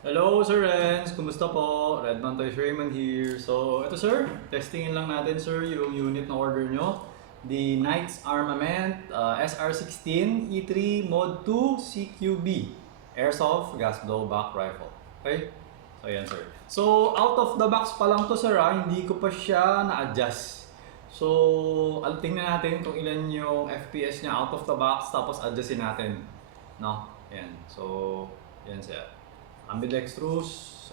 Hello Sir Renz, kumusta po? Redman Toys Raymond here. So, ito sir, testingin lang natin sir yung unit na order nyo. The Knights Armament SR16 E3 Mod 2 CQB Airsoft Gas Blowback Rifle. Okay? So, yan sir. So, out of the box pa lang to sir hindi ko pa siya na-adjust. So, tingnan natin kung ilan yung FPS niya out of the box tapos adjustin natin. No? Yan. So, yan sir. Ambidextrous,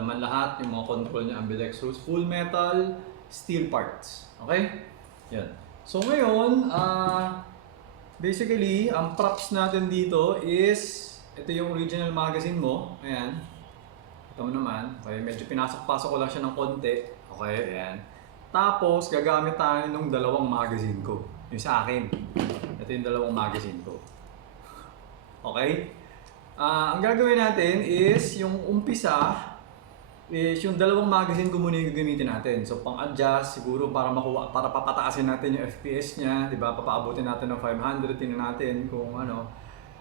naman lahat, yung mga control niya ambidextrous, full metal, steel parts. Okay? Yan. So ngayon, basically, ang props natin dito is, ito yung original magazine mo. Ayan. Ito mo naman. Okay, medyo pinasok-pasok ko lang siya ng konti. Okay, ayan. Tapos, gagamit tayo ng dalawang magazine ko. Yung sa akin. Ito yung dalawang magazine ko. Okay? Ang gagawin natin is yung umpisa is yung dalawang magazine ko muna yung gagamitin natin. So pang-adjust siguro para makuha, para papataasin natin yung FPS niya, 'di ba? Papaabutin natin ng 500, tingnan natin kung ano.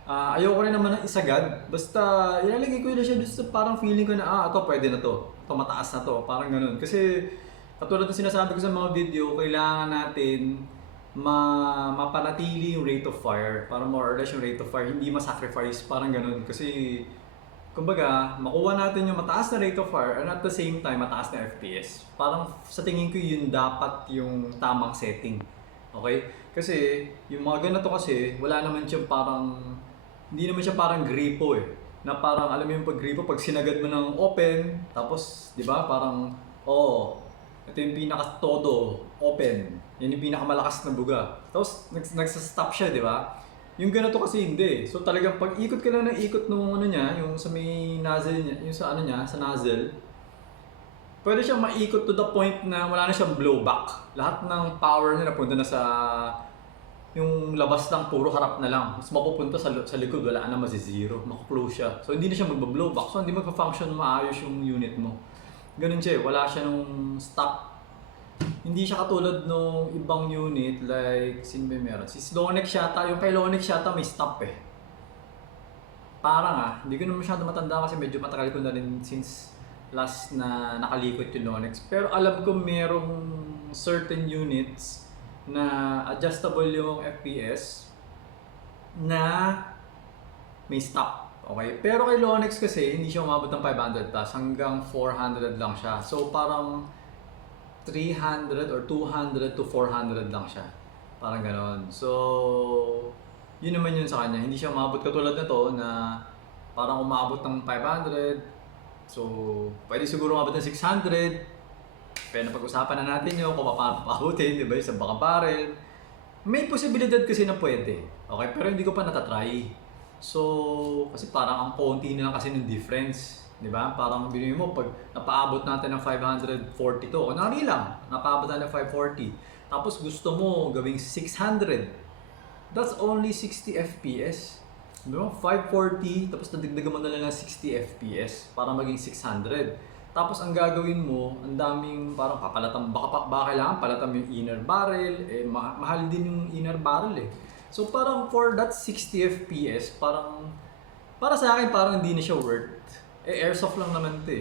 Ayoko rin naman ng isagad. Basta ilalagay ko na siya doon sa parang feeling ko na ito pwede na to. Ito mataas na to, parang ganoon. Kasi katulad ng sinasabi ko sa mga video, kailangan natin mapanatili yung rate of fire, para more or less yung rate of fire hindi ma-sacrifice, parang ganun. Kasi kumbaga makuha natin yung mataas na rate of fire and at the same time mataas na FPS. Parang sa tingin ko yun dapat yung tamang setting. Okay? Kasi yung mga ganito kasi wala naman siyang parang, hindi naman siya parang gripo na parang alam mo yung pag gripo pag sinagad mo ng open tapos 'di ba parang ito yung pinaka todo open. Yan yung pinakamalakas na buga. Tapos nagsa-stop siya, di ba? Yung ganito kasi hindi. So talagang pag ikot ka lang ng ikot nung ano niya, yung sa may nozzle niya, yung sa ano niya, sa nozzle, pwede siyang maikot to the point na wala na siyang blowback. Lahat ng power niya napunta na sa yung labas lang, puro harap na lang. Mas mapupunta sa likod, wala na masi-zero. Maku-close siya. So hindi na siya magba-blowback. So hindi magpa-function maayos yung unit mo. Ganun siya wala siya nung stop. Hindi siya katulad nung ibang unit like sino ba meron? Si Lonex yata, yung kay Lonex yata may stop Parang hindi ko na masyado matanda kasi medyo matagal ko na rin since last na nakalikot yung Lonex. Pero alam ko merong certain units na adjustable yung FPS na may stop. Okay? Pero kay Lonex kasi hindi siya umabot ng 500 plus, hanggang 400 lang siya. So parang 300 or 200 to 400 lang siya. Parang ganon. So, yun naman yun sa kanya. Hindi siya umabot katulad na to na parang umabot ng 500. So, pwede siguro umabot ng 600. Pero napag-usapan na natin yun kung paano papabutin, di ba? Sa baka barrel. May posibilidad kasi na pwede. Okay? Pero hindi ko pa natatry. So, kasi parang ang konti na lang kasi ng difference. Di ba? Parang bilhin mo, pag napaabot natin ng 542, kunwari lang, napaabot natin ng 540, tapos gusto mo gawing 600, that's only 60 FPS. Di ba? 540, tapos nadagdagan mo na lang ng 60 FPS para maging 600. Tapos ang gagawin mo, ang daming parang papalatan, baka kailangan palatan mo yung inner barrel, mahal din yung inner barrel So parang for that 60 FPS, parang para sa akin parang hindi na siya worth. Airsoft lang naman 'to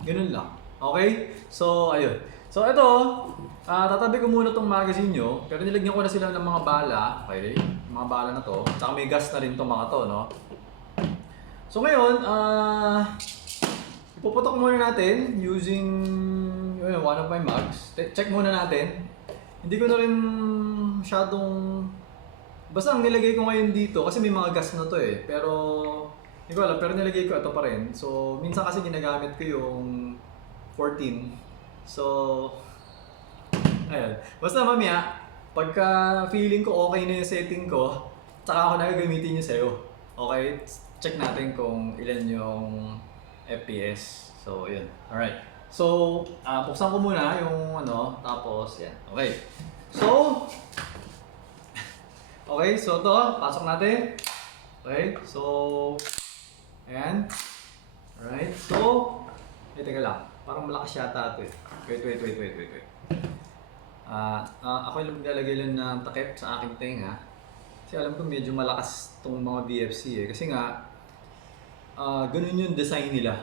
Ganun lang. Okay? So, ayun. So, ito, tatabi ko muna tong magazine nyo, pero nilagyan ko na sila ng mga bala. Okay? Mga bala na to. Tsaka may gas na rin tong mga to, no? So, ngayon, ipuputok muna natin using one of my mugs. Check muna natin. Hindi ko na rin masyadong... Basta ang nilagay ko ngayon dito, kasi may mga gas na to pero hindi ko alam, pero nilagay ko ito pa rin. So, minsan kasi ginagamit ko yung 14. So, ayun. Basta mamaya, pagka feeling ko okay na yung setting ko, tsaka ako na gagamitin yung sa'yo. Okay? Check natin kung ilan yung FPS. So, yun. Alright. So, buksan ko muna yung tapos yan. Okay. So, okay, so ito, pasok natin. Okay, so, ayan. Alright, so, teka lang. Parang malakas yata ito Wait. Ako yung maglalagay lang ng takip sa aking tenga. Kasi alam ko medyo malakas itong mga BFC Kasi nga, ganun yung design nila.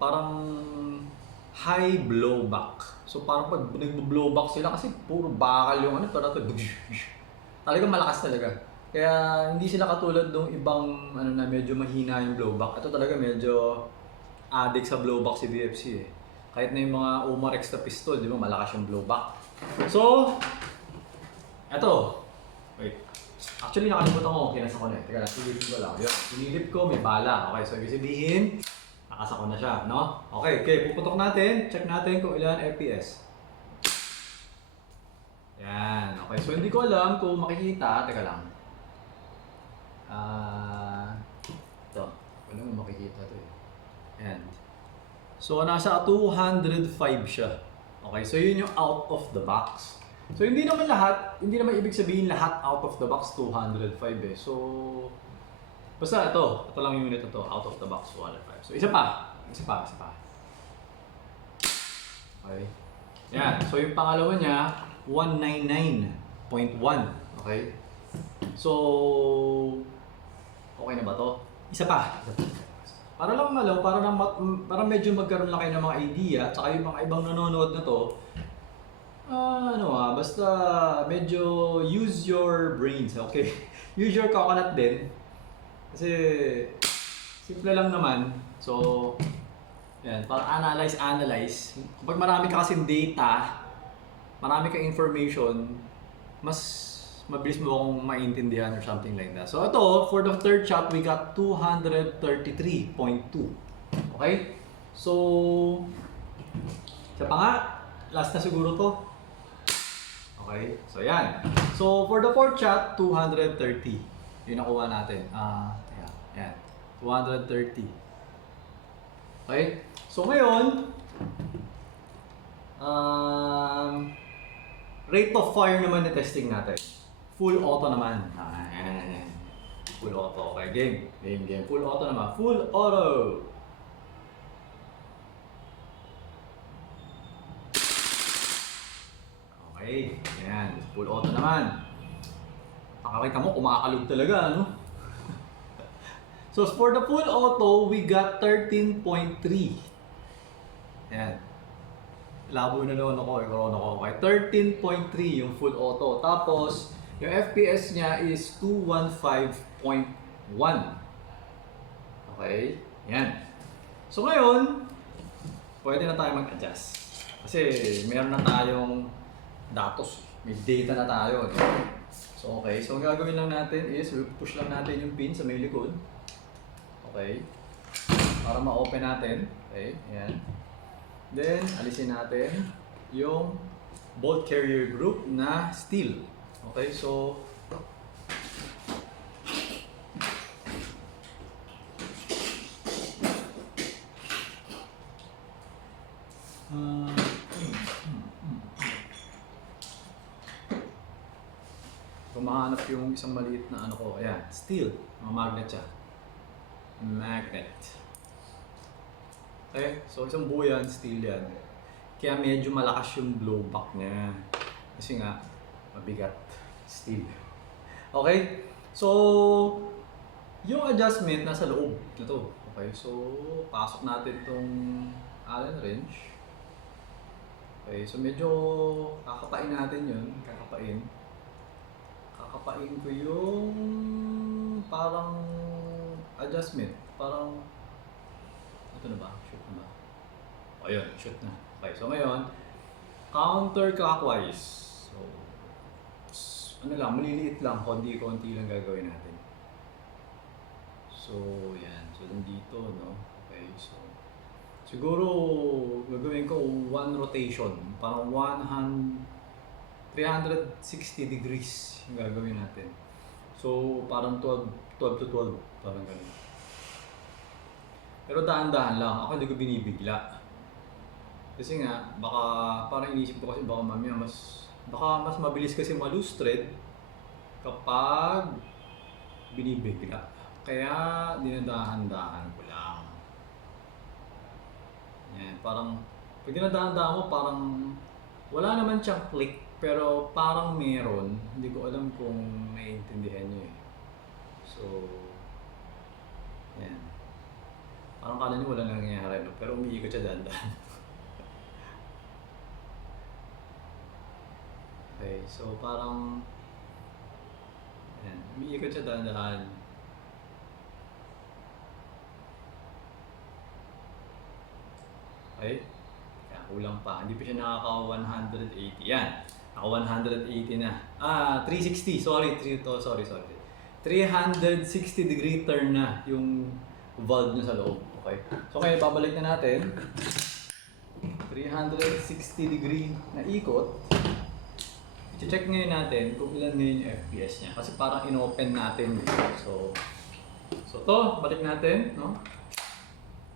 Parang high blowback. So parang pag nag-blowback sila kasi puro bakal yung ano, parang talagang malakas talaga. Kaya hindi sila katulad ng ibang ano na medyo mahina yung blowback. Ito talaga medyo addict sa blowback si BFC eh. Kahit na yung mga Omarex na pistol, di ba, malakas yung blowback. So, eto. Wait. Actually, nakalimutan ko kung kinasa ko na eh. Teka lang, silipin ko lang. Yun, sinilip ko, may bala. Okay, so ibig sabihin, nakasa ko na siya, no? Okay, puputok natin. Check natin kung ilan FPS. Yan, okay. So, hindi ko alam kung makikita. Teka lang. Ito. Wala mo makikita ito eh. Yan. So, nasa 205 siya. Okay, so yun yung out of the box. So, hindi naman ibig sabihin lahat out of the box 205 eh. So, basta ito lang yung unit ito, out of the box 205. So, isa pa. Okay. Yan, so yung pangalawa niya, 199.1. Okay. So, okay na ba to? Isa pa. Para lang para medyo magkaroon lang kayo ng mga idea, tsaka yung mga ibang nanonood na to, basta medyo use your brains, okay? Use your coconut din. Kasi, simple lang naman. So, yan, para analyze. Kapag marami ka kasing data, marami kang information, mas mabilis mo akong maintindihan or something like that. So ito, for the third shot, we got 233.2. Okay? So, isa pa nga, last na siguro to. Okay? So yan. So for the fourth shot, 230. Yun nakuha natin. Yan. 230. Okay? So ngayon, rate of fire naman na testing natin. Full auto naman. Full auto. Okay, game. Full auto naman. Full auto. Okay, yan. Full auto naman. Pakakita mo, kumakalog talaga, ano? So, for the full auto, we got 13.3. Yan. Labo na naman ako, corona ko. Okay, 13.3 yung full auto. Tapos, yung FPS niya is 215.1. Okay? Yan. So ngayon, pwede na tayo mag-adjust. Kasi meron na tayong datos. May data na tayo. So okay. So ang gagawin lang natin is push lang natin yung pin sa may likod. Okay? Para ma-open natin. Okay? Yan. Then, alisin natin yung bolt carrier group na steel. Okay, so kung mahanap yung isang maliit na ano ko, ayan, steel, mga magnet siya. Magnet. Okay, so isang buo yan, steel yan. Kaya medyo malakas yung blowback niya. Kasi nga, mabigat. Steel. Okay? So, yung adjustment nasa loob na to. Okay? So, pasok natin tong Allen wrench. Okay? So, medyo kakapain natin yun. Kakapain ko yung parang adjustment. Parang ito na ba? Shoot na ba? O yun, shoot na. Okay, so ngayon, counterclockwise. So, maliliit lang, konti-konti lang gagawin natin. So, yan. So, nandito, no? Okay, so, siguro, gagawin ko one rotation. Parang 360 degrees yung gagawin natin. So, parang 12 to 12. Parang ganun. Pero dahan-dahan lang. Ako hindi ko binibigla. Kasi nga, baka, parang inisip ko kasi baka mamaya mas mabilis kasi ma-loose thread kapag binibigla. Kaya dinadahan-dahan ko lang. Yan, parang pag dinadahan-dahan mo, parang wala naman siyang click, pero parang meron. Hindi ko alam kung naiintindihan niyo eh. So, yan. Parang kala nyo wala nangyayari, no? Pero umiikot siya dahan-dahan. Okay, so parang ayan, umiikot siya dahan-dahan. Okay? Kaya kulang pa. Hindi pa siya nakaka-180. Yan. Naka-180 na. 360. Sorry. 360 degree turn na yung valve niya sa loob. Okay? So kaya babalik na natin. 360 degree na ikot. I-check ngayon natin kung ilan ngayon yung FPS niya. Kasi parang in-open natin. So to, balik natin. No?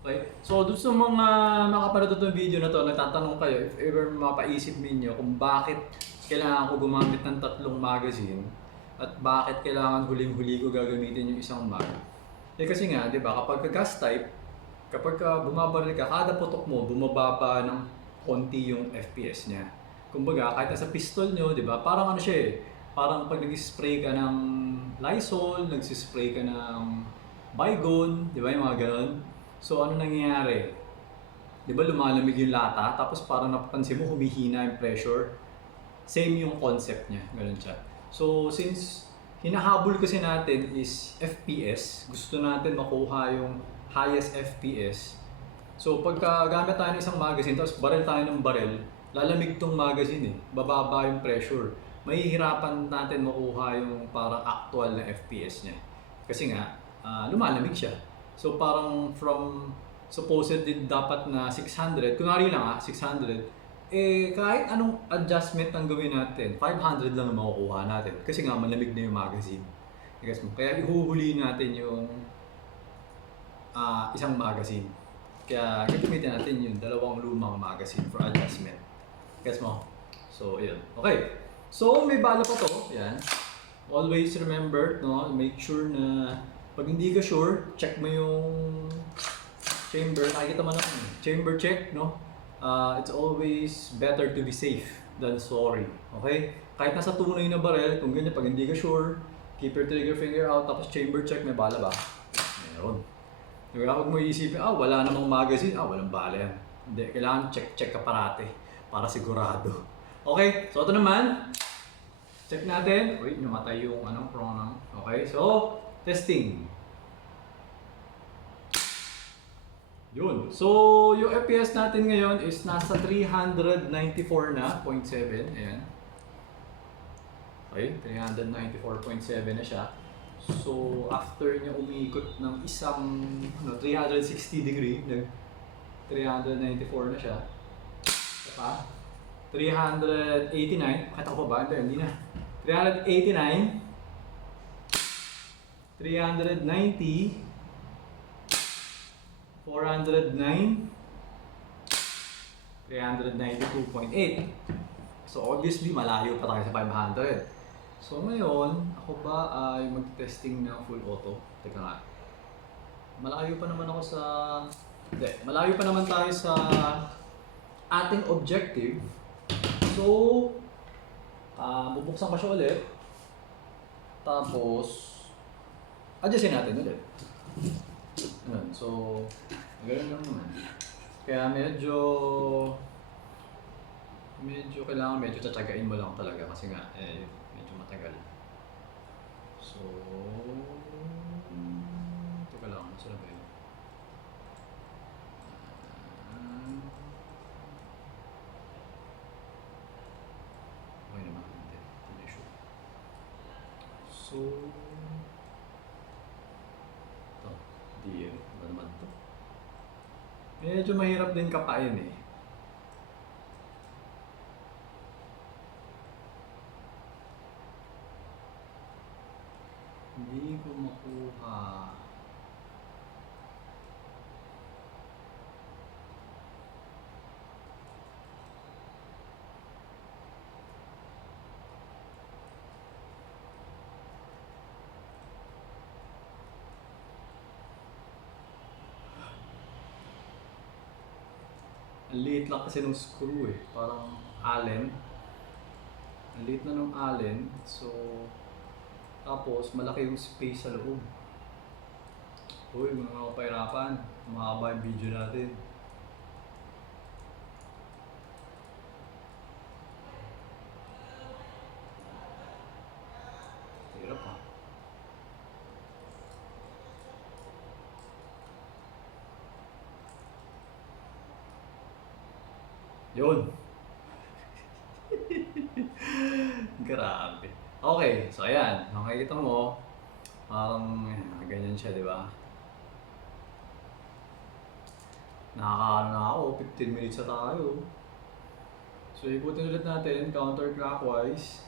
Okay? So, doon sa mga makapanood itong video na to, nagtatanong kayo, if ever mapaisip ninyo kung bakit kailangan ko gumamit ng 3 magazine at bakit kailangan huling-huli ko gagamitin yung isang mag. Eh kasi nga, di ba, kapag gas type, kapag bumabaril ka, kada putok mo, bumababa ng konti yung FPS niya. Kumbaga, kahit sa pistol nyo, di ba, parang ano siya eh, parang pag nag-spray ka ng Lysol, nag-spray ka ng Baygon, di ba, yung mga ganon. So ano nangyayari? 'Di ba lumalamig yung lata tapos parang napapansin mo humihina yung pressure. Same yung concept niya, ganoon siya. So since hinahabol kasi natin is FPS, gusto natin makuha yung highest FPS. So pagka gamit tayo ng isang magazine tapos barrel tayo ng barrel, lalamig tong magazine eh. Bababa yung pressure. Mahihirapan natin makuha yung parang actual na FPS niya. Kasi nga lumalamig siya. So parang from supposedly dapat na 600, kunwari lang 600, eh kahit anong adjustment ang gawin natin, 500 lang na makukuha natin. Kasi nga malamig na yung magazine. Guys mo. Kaya ihuhuli natin yung isang magazine. Kaya gagamitin natin yung 2 lumang magazine for adjustment. Guys mo? So, yun. Okay. So, may bala pa to. Yan. Always remember, no? Make sure na pag hindi ka sure, check mo yung chamber. Nakikita mo na chamber check, no? It's always better to be safe than sorry. Okay? Kahit nasa tunay na barrel, kung ganyan, pag hindi ka sure, keep your trigger finger out, tapos chamber check, may bala ba? Meron. Kaya huwag mo iisipin, wala namang magazine, walang bala yan. Hindi, kailangan check ka parate para sigurado. Okay, so ito naman. Check natin. Wait, namatay yung pronoun. Okay, so testing. Yun. So, yung FPS natin ngayon is nasa 394 na, 0.7. Ayan. Okay, 394.7 na siya. So, after niya umikot ng isang 360 degree, 394 na siya. Saka, 389. Pakita ko pa ba? Hindi na. 389. 390, 409, 392.8. So obviously malayo pa tayo sa 500. So ngayon, ako ba ay mag-testing ng full auto? Teka nga. Malayo pa naman ako sa... Hindi, malayo pa naman tayo sa ating objective. So, bubuksan ko siya ulit. Tapos, adjustin natin ulit. Ayan, so, ganoon lang naman. Kaya medyo kailangan medyo tsatsagain mo lang talaga kasi nga, medyo matagal. So, teka lang, masarap ba yun? Okay naman, hindi sure. So, ano naman to? Medyo mahirap din kapain eh. Hindi ko makuha. Ang liit lang kasi nung screw eh. Parang Allen. Ang liit na nung Allen. So, tapos malaki yung space sa loob. Uy, mga kapahirapan. Mahaba yung video natin. Hirap ha. Yun. Grabe. Okay, so ayan. Makikita mo, ganyan siya, di ba? Nakakaano na ako, 15 minutes na tayo. So, ikutin ulit natin, counterclockwise.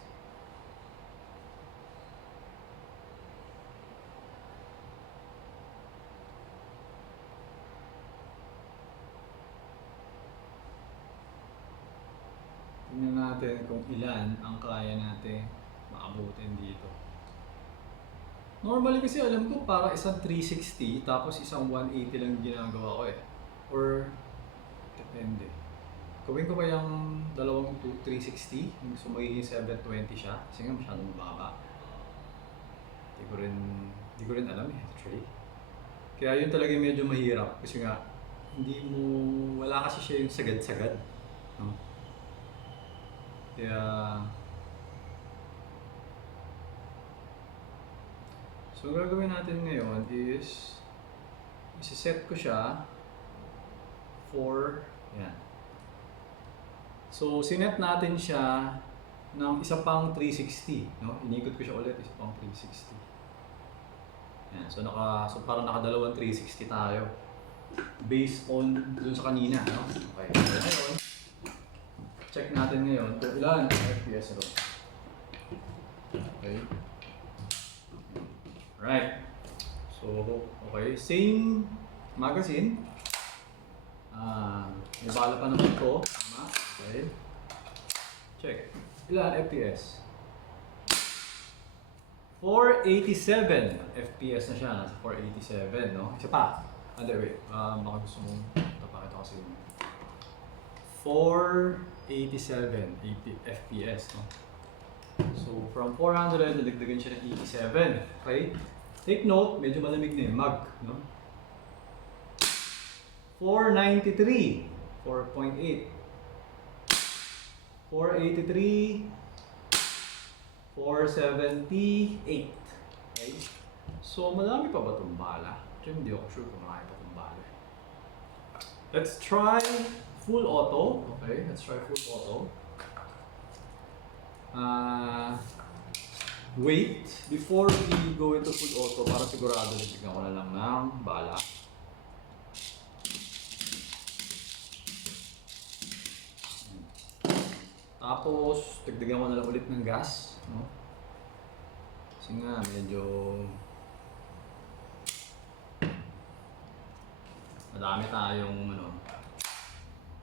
Tingnan natin kung ilan ang kaya natin maabutin dito. Normally kasi alam ko para isang 360 tapos isang 180 lang ginagawa ko eh. Or depende. Gawin ko kayang dalawang 360, so magiging 720 siya kasi nga masyadong mababa. Hindi ko rin alam eh actually. Kaya yun talaga medyo mahirap kasi nga wala kasi siya yung sagad-sagad. No? Kaya so gagawin natin ngayon is isi-set ko siya for yan. So sinet natin siya ng isa pang 360, no? Inikot ko siya ulit, isa pang 360. Yan. So parang nakadalawang 360 tayo based on dun sa kanina, no? Okay. So ngayon, check natin ngayon kung ilan FPS ito. Okay. Right. So, okay. Same magazine. May bala pa naman ito. Tama. Okay. Check. Ilan FPS? 487 FPS na siya. Nasa 487, no? Isa pa. Wait. Baka gusto mong tapakita kasi yun. 487 FPS, no? So, from 400, nadagdagan siya ng 87. Okay? Take note, medyo malamig na yung mag, no? 493, 4.8. 483, 478. Okay? So, malami pa ba itong bala? Actually, hindi ako sure kung marami pa itong bala. Let's try full auto. Okay, let's try full auto. Wait, before we go into full auto, para sigurado, tignan ko na lang ng bala. Tapos, dagdagan ko na lang ulit ng gas. No? Kasi nga, medyo madami tayong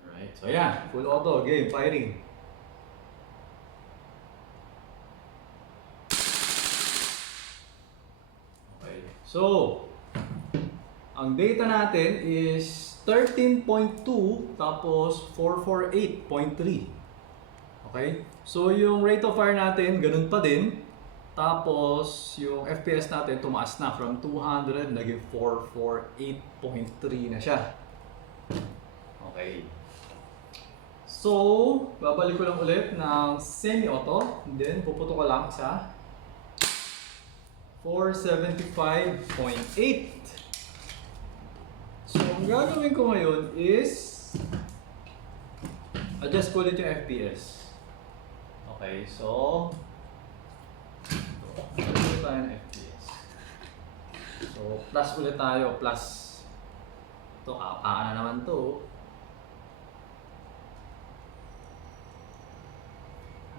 Alright, so yeah, full auto, game, firing. Okay, so ang data natin is 13.2 tapos 448.3. Okay, so yung rate of fire natin, ganun pa din. Tapos yung FPS natin tumaas na from 200 naging 448.3 na siya. Okay. So, babalik ko lang ulit ng semi-auto. Then, puputo ko lang sa 475.8. So, ang gagawin ko ngayon is adjust ko ulit yung FPS. Okay, so ulit tayo ng FPS. So, plus ulit tayo. Plus ito, kapaan na naman to.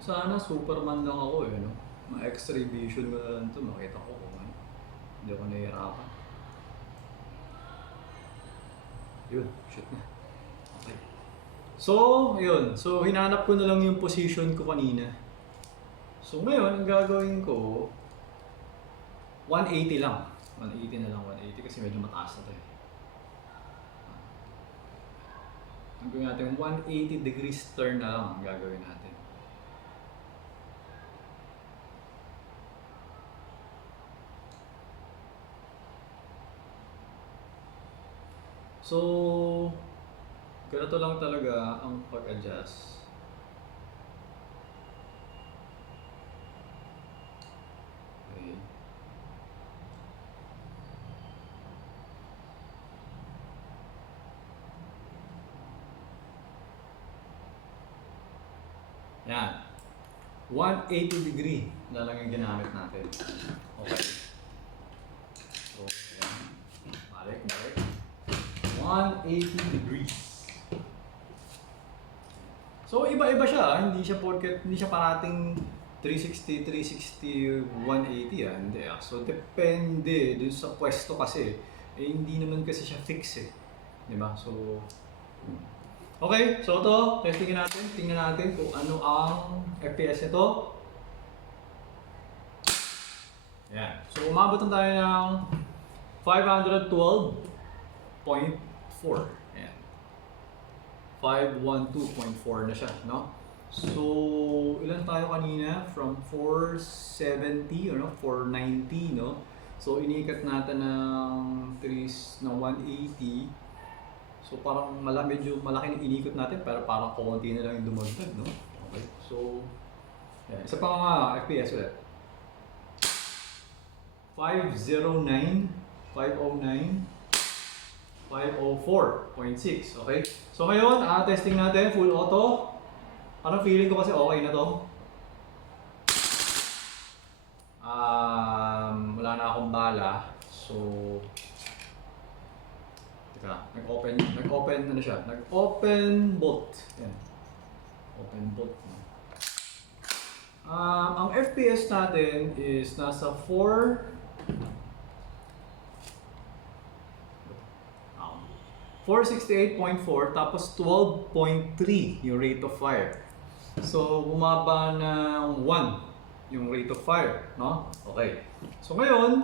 Sana Superman lang ako eh, no? Ma-X-ray vision ko na lang ito. Makita ko kung ano. Hindi ako nahihirapan. Yun, shoot na. Okay. So, yun. So, hinanap ko na lang yung position ko kanina. So, ngayon, ang gagawin ko, 180 lang. 180 na lang, 180 kasi medyo mataas na ito eh. Ang gawin natin, 180 degrees turn na lang ang gagawin natin. So, ganito lang talaga ang pag-adjust. Okay. Yan. 180 degree na lang yung ginamit natin. Okay. So, yan. Balik. 180 degrees. So, iba-iba siya. Hindi siya parating 360, 180 ah. Hindi ah. So, depende dun sa pwesto kasi. Eh, hindi naman kasi siya fix eh. Diba? So, okay. So, ito. Testingin natin. Tingnan natin kung ano ang FPS nito. Yan. So, umabot na tayo ng 512.4. Ayan. 512.4 na siya, no? So, ilan tayo kanina? From 470 or no? 490, no? So, inikat natin ng 180. So, parang medyo malaki yung inikot natin, pero parang konti na lang yung dumagdag, no? Okay. So, yan. Isa pa nga FPS ulit. 509, 504.6. Okay? So ngayon, testing natin, full auto. Parang feeling ko kasi okay na to. Wala na akong bala. So, teka, nag-open ano siya? Nag-open bolt. Yan. Open bolt. Ang FPS natin is nasa 468.4 tapos 12.3 yung rate of fire. So, bumaba ng 1 yung rate of fire, no? Okay. So, ngayon,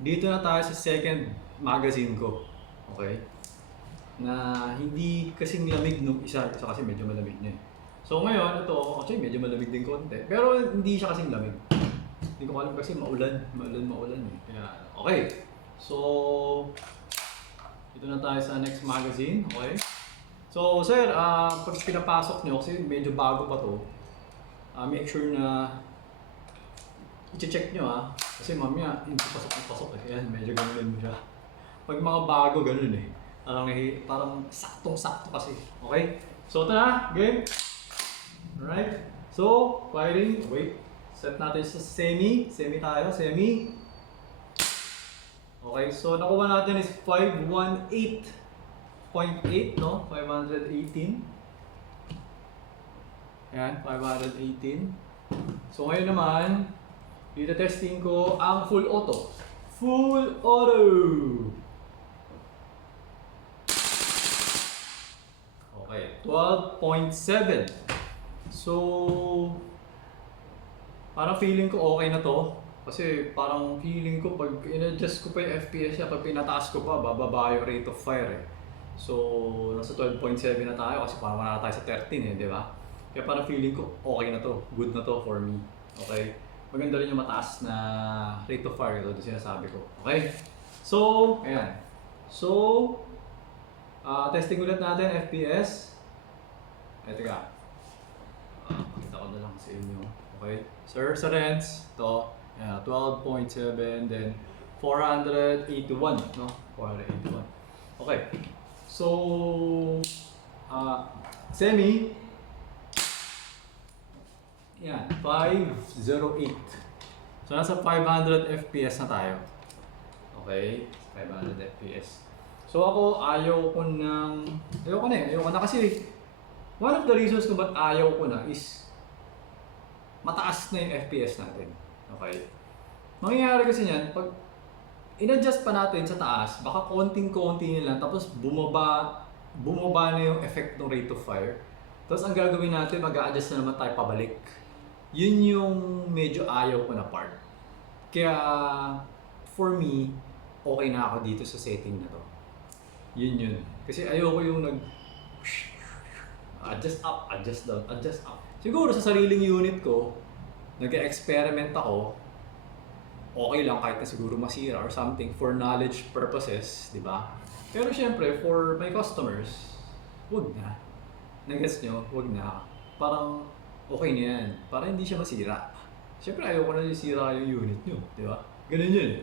dito na tayo sa second magazine ko. Okay? Na hindi kasing lamig nung isa kasi medyo malamig niya. So, ngayon, ito, actually medyo malamig din konti. Pero hindi siya kasing lamig. Hindi ko alam kasi maulan eh. Kaya, okay. So, dito na tayo sa next magazine, okay? So, sir, pag pinapasok nyo, kasi medyo bago pa to, make sure na i-check nyo kasi mamaya hindi pasok eh. Ayan, medyo ganun mo siya. Pag mga bago, ganun eh. Parang saktong-sakto kasi, okay? So, ito na, game. Alright, so, firing, wait. Set natin sa semi tayo, semi. Okay, so nakuha natin is 518.8, no? 518. Ayan, 518. So ngayon naman, dito testing ko ang full auto. Full auto! Okay, 12.7. So, parang feeling ko okay na to. Kasi parang feeling ko pag in-adjust ko pa yung FPS niya, pag pinataas ko pa, bababa yung rate of fire eh. So, nasa 12.7 na tayo kasi parang wala tayo sa 13 eh, di ba? Kaya parang feeling ko okay na to, good na to for me. Okay? Maganda rin yung mataas na rate of fire ito, sinasabi ko. Okay? So, ayan. So, testing ulit natin FPS. Ay, teka. Pakita ko na lang sa inyo. Okay? Sir, sa rents, ito. Yeah, 12.7, then 481, no? 481. Okay. So, semi, yan, 508. So, nasa 500 FPS na tayo. Okay? 500 FPS. So, ako, ayoko na kasi one of the reasons kung ba't ayaw ko na is mataas na yung FPS natin. Okay? Mangyayari kasi niyan, pag in-adjust pa natin sa taas, baka konting-konti na lang, tapos bumaba na yung effect ng rate of fire. Tapos ang gagawin natin, mag-a-adjust na naman tayo pabalik. Yun yung medyo ayaw ko na part. Kaya, for me, okay na ako dito sa setting na to. Yun. Kasi ayoko yung adjust up, adjust down, adjust up. Siguro sa sariling unit ko, nag-experiment ako, okay lang kahit na siguro masira or something for knowledge purposes, di ba? Pero syempre, for my customers, wag na. Nag-guess nyo, wag na. Parang okay na yan. Para hindi siya masira. Syempre, ayoko na sira yung unit nyo. Di ba? Ganun yun.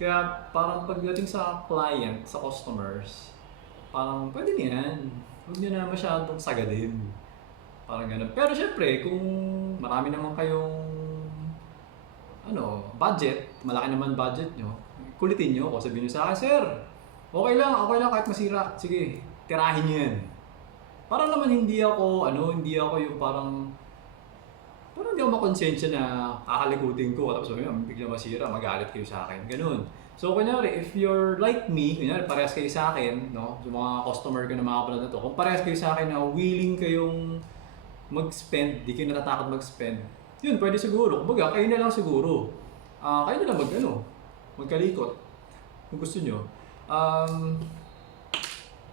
Kaya parang pagdating sa client, sa customers, parang pwede na yan. Huwag nyo na masyadong sagadin. Parang ganun. Pero syempre, kung marami naman kayong budget, malaki naman budget nyo, kulitin nyo ako. Sabihin nyo sa akin, sir, okay lang kahit masira. Sige, tirahin nyo yan. Para naman hindi ako yung parang hindi ako makonsensya na kakalikutin ko. Tapos bigla masira, magalit kayo sa akin. Ganun. So, kunyari, if you're like me, kunyari, parehas kayo sa akin, no? Yung mga customer ko na makapanood na to, kung parehas kayo sa akin na willing kayong mag-spend, di kayo natatakot mag-spend, yun, pwede siguro. Kumbaga, kayo na lang siguro. Kayo na lang magkalikot. Kung gusto nyo.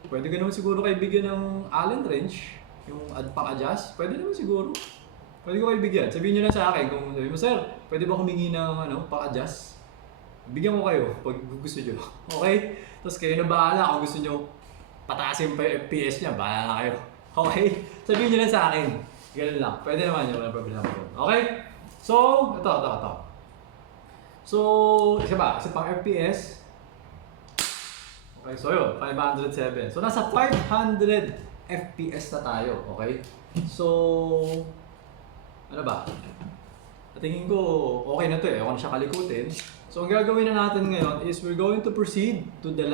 Pwede ka naman siguro kayo bigyan ng Allen wrench, yung pang-adjust. Pwede naman siguro. Pwede ko kayo bigyan. Sabihin nyo lang sa akin kung sabihin mo, sir, pwede ba humingi ng pang-adjust? Bigyan ko kayo pag gusto nyo. Okay? Tapos kayo na bahala kung gusto nyo pataasin pa yung FPS niya, bahala na kayo. Okay? Sabihin nyo lang sa akin. Ganun lang. Pwede naman yun, walang problema ko. Okay? So, ito. So, isa pang FPS. Okay, so yun, 507. So, nasa 500 FPS na tayo. Okay? So, ano ba? Tingin ko, okay na to eh. Ako na siya kalikutin. So, ang gagawin na natin ngayon is we're going to proceed to the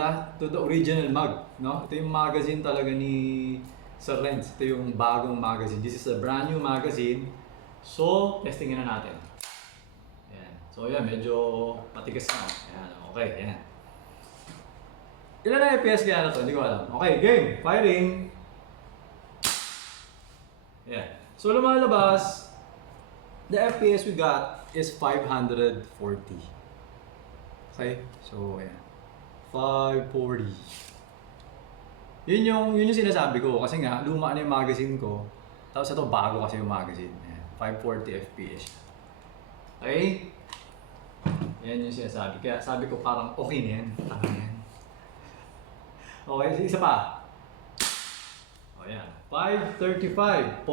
original mag. No? Ito yung magazine talaga ni Sir Renz. Ito yung bagong magazine. This is a brand new magazine. So, testingin na natin. Ayan. So, yan. Medyo matigas na. Ayan. Okay. Ayan. Ilan na FPS kaya na to? Hindi ko alam. Okay. Game. Firing. Ayan. So, lumalabas. The FPS we got is 540. Okay? So, ayan. 540. Yun yung sinasabi ko. Kasi nga, luma na yung magazine ko. Tapos ito, bago kasi yung magazine. Ayan. 540 FPS. Okay? Yan yung sinasabi. Kaya sabi ko parang okay na yan. Tama yan. Okay, isa pa. O yan. 535.9.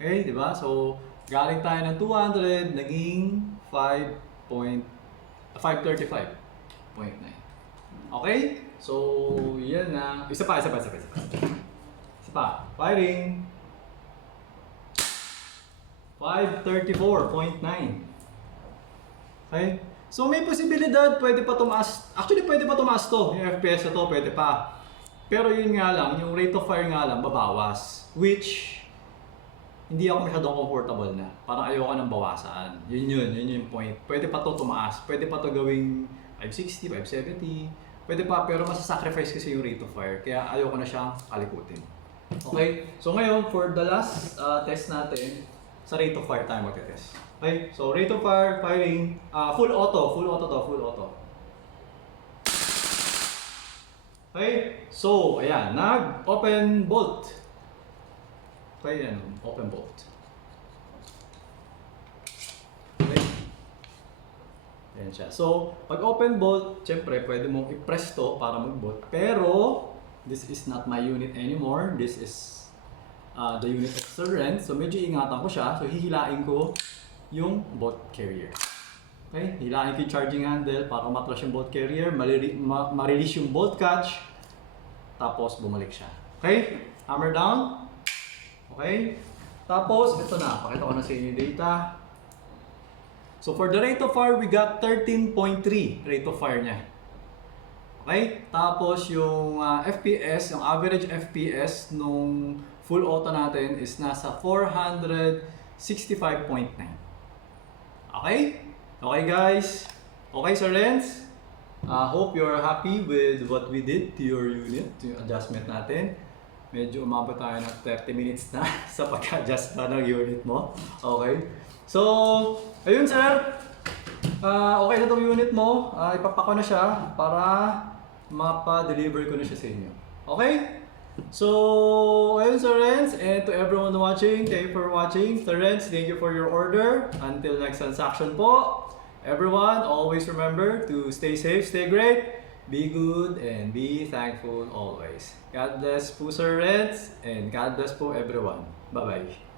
Okay, di ba? So, galing tayo ng 200, naging 535.9. Okay? So, yan na. Isa pa. Firing. 534.9. Okay? So, may posibilidad, pwede pa tumaas. Actually, pwede pa tumaas to. Yung FPS na to, pwede pa. Pero yun nga lang, yung rate of fire nga lang, babawas. Which, hindi ako masyadong comfortable na. Parang ayoko nang bawasan. Yun yung point. Pwede pa to tumaas. Pwede pa to gawing 560, 570. Pwede pa, pero masasacrifice kasi yung rate of fire. Kaya ayoko na siyang kalikutin. Okay? So ngayon, for the last test natin, sa rate of fire tayo magte-test. Okay? So rate of fire, firing, full auto. Okay? So, ayan. Nag-open bolt. Okay, yan. Open bolt. Okay. Ayan siya. So, pag open bolt, syempre, pwede mong i-press to para mag-bolt. Pero, this is not my unit anymore. This is the unit of Sir Renz. So, medyo ingatan ko siya. So, hihilain ko yung bolt carrier. Okay? Hilain ko yung charging handle para matras yung bolt carrier. Ma-release yung bolt catch. Tapos, bumalik siya. Okay? Hammer down. Okay? Tapos, ito na. Pakita ko na sa inyo yung data. So, for the rate of fire, we got 13.3 rate of fire niya. Okay? Tapos, yung FPS, yung average FPS nung full auto natin is nasa 465.9. Okay? Okay, guys? Okay, Sir Renz? Hope you're happy with what we did to your unit, to yung adjustment natin. Medyo umabot tayo ng 30 minutes na sa pag-adjust na ng unit mo. Okay? So, ayun sir. Okay na itong unit mo. Ipapako na siya para mapa-deliver ko na siya sa inyo. Okay? So, ayun Sir Renz. And to everyone watching, thank you for watching. Sir Renz, thank you for your order. Until next transaction po. Everyone, always remember to stay safe, stay great. Be good and be thankful always. God bless po Sir Reds and God bless po everyone. Bye-bye.